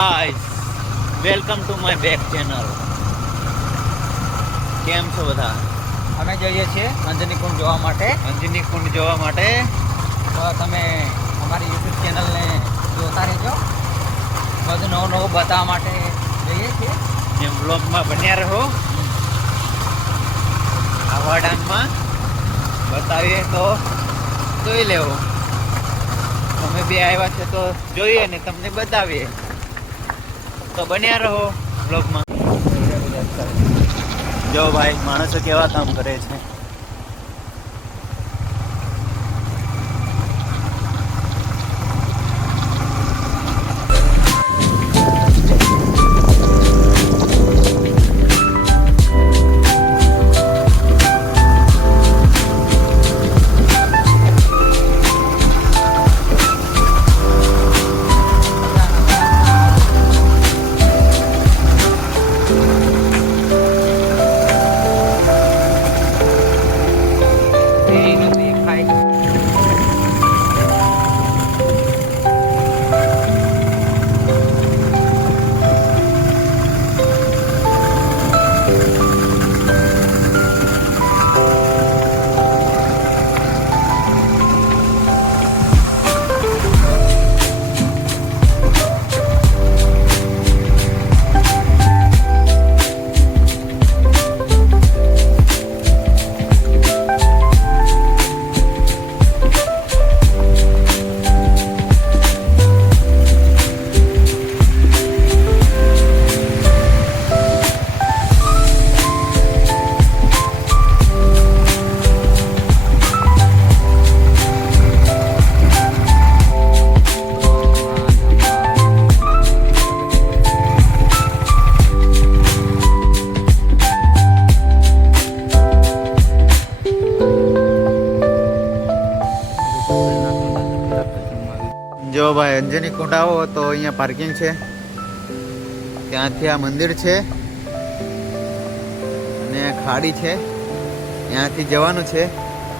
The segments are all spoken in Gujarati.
Guys welcome to my back channel. કેમ છો બધા? અમે જઈએ છીએ અંજની કુંડ જોવા માટે. અંજની કુંડ જોવા માટે તો તમે અમારી યુટ્યુબ ચેનલને જોતા રહેજો. બધું નવું નવું બતાવવા માટે જઈએ છીએ. એમ બ્લોગમાં બન્યા રહો. આવા ડાંગમાં બતાવીએ તો જોઈ લેવો. તમે બે આવ્યા છે તો જોઈએ ને તમને બતાવીએ. તો બન્યા રહો બ્લોગમાં. જો ભાઈ માણસો કેવા કામ કરે છે. જો ભાઈ અંજની કુંડ આવો તો અહીંયા પાર્કિંગ છે. ત્યાંથી આ મંદિર છે અને ખાડી છે. ત્યાંથી જવાનું છે.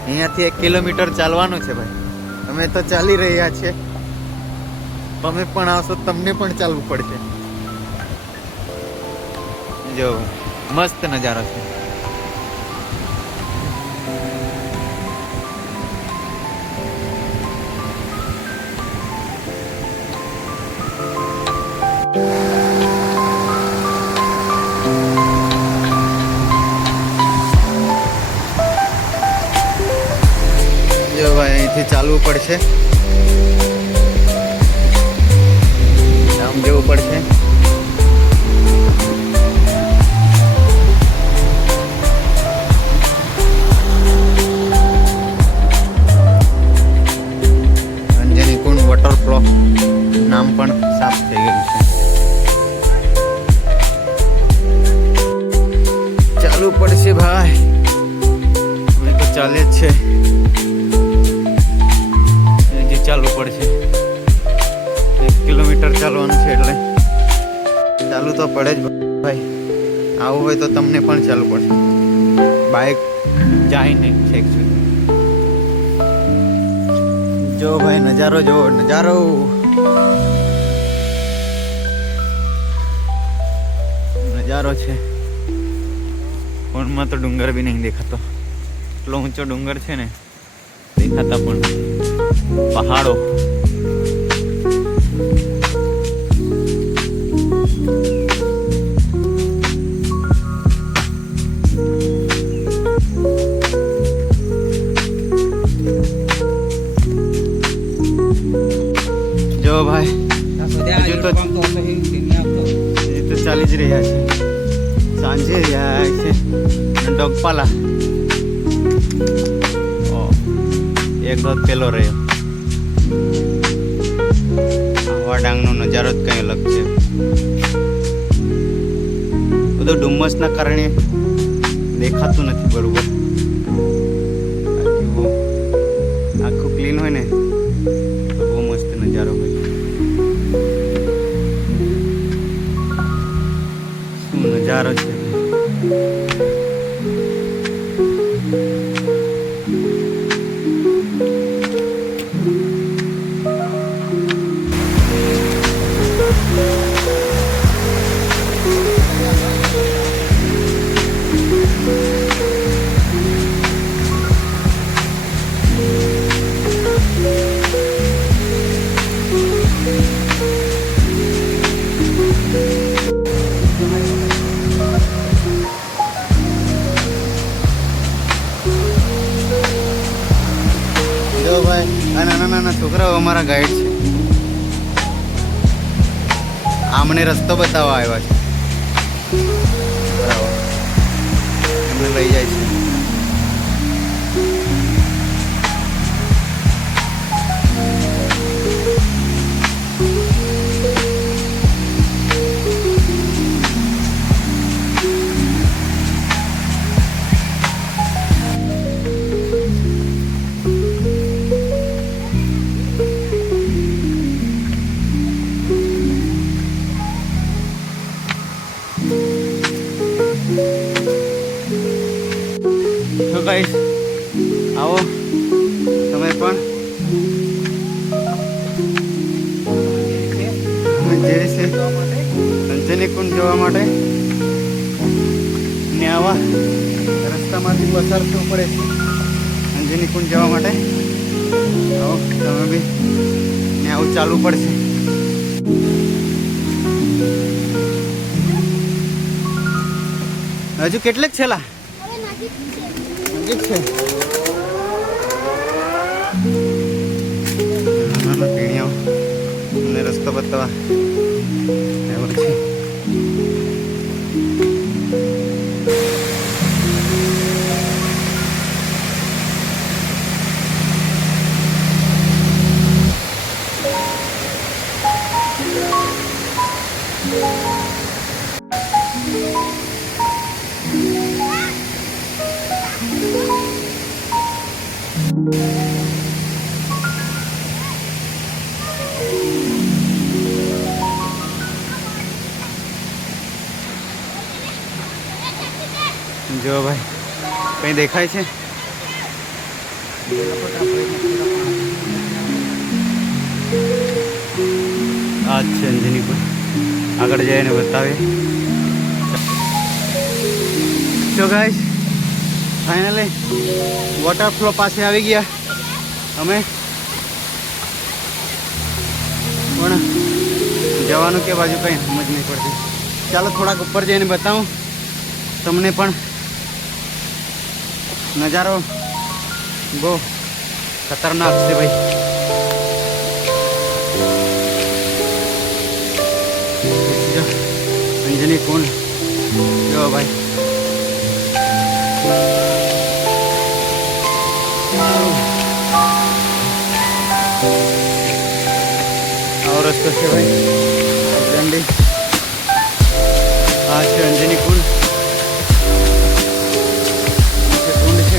અહીંયાથી 1 કિલોમીટર ચાલવાનું છે ભાઈ. અમે તો ચાલી રહ્યા છે. તમે પણ આવશો તમને પણ ચાલવું પડશે. જો મસ્ત નજારો છે. જો ભાઈ અહીંથી ચાલવું પડશે. આમ જવું પડશે. અંજની કુંડ વોટરફોલ નામ પણ સાફ થઈ ગયું છે. ચાલવું પડશે ભાઈ. અમે તો ચાલે જ છે. ચાલવું પડશે. 1 કિલોમીટર ચાલવાનું છે એટલે ચાલુ તો પડે જ ભાઈ. આવું હોય તો તમને પણ ચાલવું પડશે. બાઇક જાય નહીં છેક સુધી. જો ભાઈ નજારો જો નજારો. નજારો છે. ફોનમાં તો ડુંગર બી નહીં દેખાતો. એટલો ઊંચો ડુંગર છે ને દેખાતા પણ પહાડો. જો ભાઈ હજુ તો ચાલી જ રહ્યા છે. સાંજે રહ્યા છે. ડગપાલા એક દોત પેલો રહ્યો. આવા ડાંગનો નજારો જ કંઈ અલગ છે. બધું ડુમ્મસના કારણે દેખાતું નથી બરોબર. આખું ક્લીન હોય ને તો બહુ મસ્ત નજારો હોય. શું નજારો છે. છોકરાઓ અમારા ગાઈડ છે. આમને રસ્તો બતાવવા આવ્યા છે. બરાબર, એમને લઈ જાય છે. તો ગાઈસ આવો તમે પણ જે છે સંજયની કુંડ જવા માટે ને આવા રસ્તામાંથી પસાર થવું પડે છે સંજયની કુંડ જવા માટે. આવો તમે બી ને આવું ચાલવું પડશે. હજુ કેટલેક છેલ્લા નજીક છે. પીણીઓ અમને રસ્તો બતાવવા એવો છે. જો ભાઈ કઈ દેખાય છે? આ છે અંજની કુંડ. આગળ જઈને બતાવે. તો ગાઈસ ફાઇનલી વોટરફ્લો પાસે આવી ગયા અમે. પણ જવાનું કે બાજુ કંઈ સમજ નહીં પડતી. ચાલો થોડાક ઉપર જઈને બતાવું તમને પણ. નજારો બહુ ખતરનાક છે ભાઈ. અંજની કુંડ જો ભાઈ. આવો રસ્તો છે ભાઈ. જલ્દી આ છે અંજની કુંડ. કુંડ છે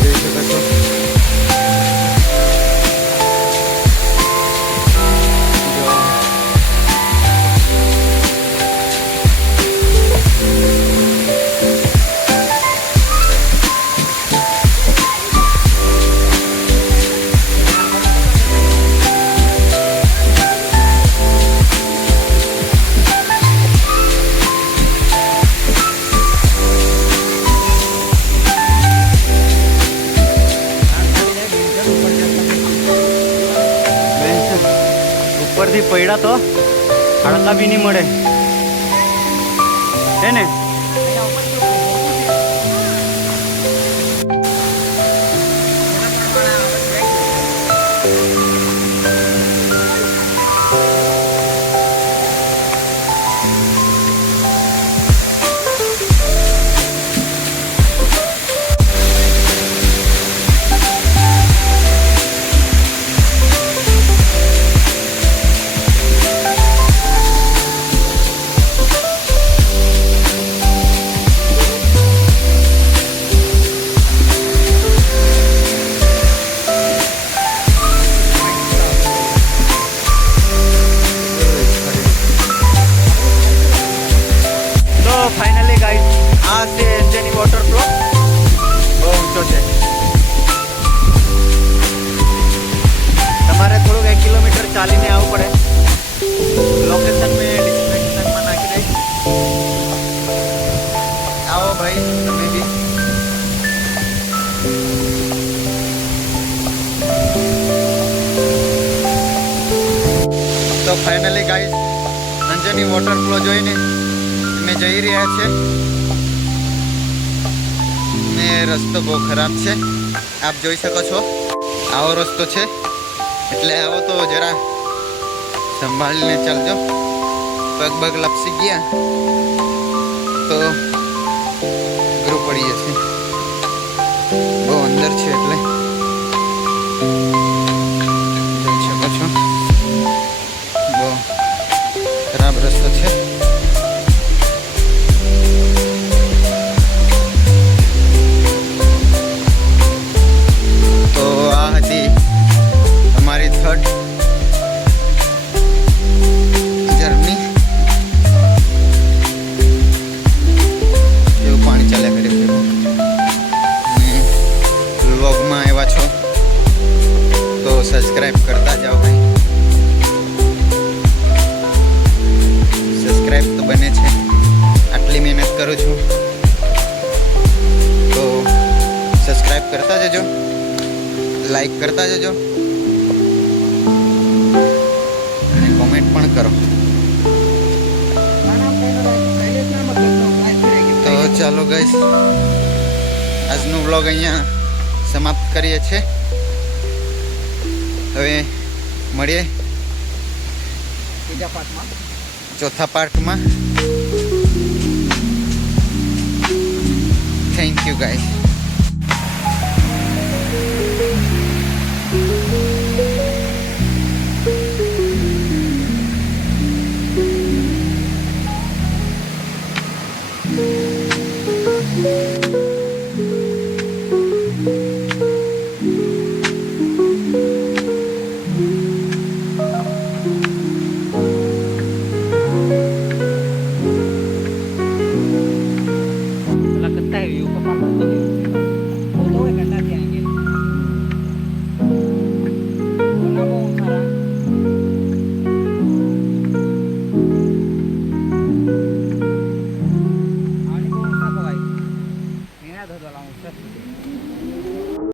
જોઈ શકો છો. ઉપરથી પૈડા તો હાડકા બી નહીં મળે છે ને. ચાલીને આવવું પડે. લોકેશન મેં ડિસ્ક્રિપ્શનમાં નાખી દઈશ. આવો ભાઈ તમે બી. તો ફાઇનલી ગાઈસ અંજની વોટરફ્લો જોઈને અમે જઈ રહ્યા છે. ને રસ્તો બહુ ખરાબ છે આપ જોઈ શકો છો આવો રસ્તો છે, એટલે આવો તો જરા સંભાળીને ચાલજો. પગ બગ લપસી ગયા તો અઘરું પડી જશે. બહુ અંદર છે એટલે જોઈ શકો છો બહુ ખરાબ રસ્તો છે. તો આ હતી અમારી થર્ડ જર્ની. એવું પાણી ચાલ્યા કરે છે. વ્લોગમાં આવ્યા છો તો સબસ્ક્રાઈબ કરતા જાઓ ભાઈ. સબસ્ક્રાઈબ તો બને છે, આટલી મહેનત કરું છું તો સબસ્ક્રાઈબ કરતા જજો, લાઈક કરતા જજો અને કોમેન્ટ પણ કરો. તો ચાલો ગાઈસ, આજનો વ્લોગ અહીંયા સમાપ્ત કરીએ છીએ. હવે મળીએ બીજા પાર્ટમાં. ચોથા પાર્ટમાં. Thank you guys.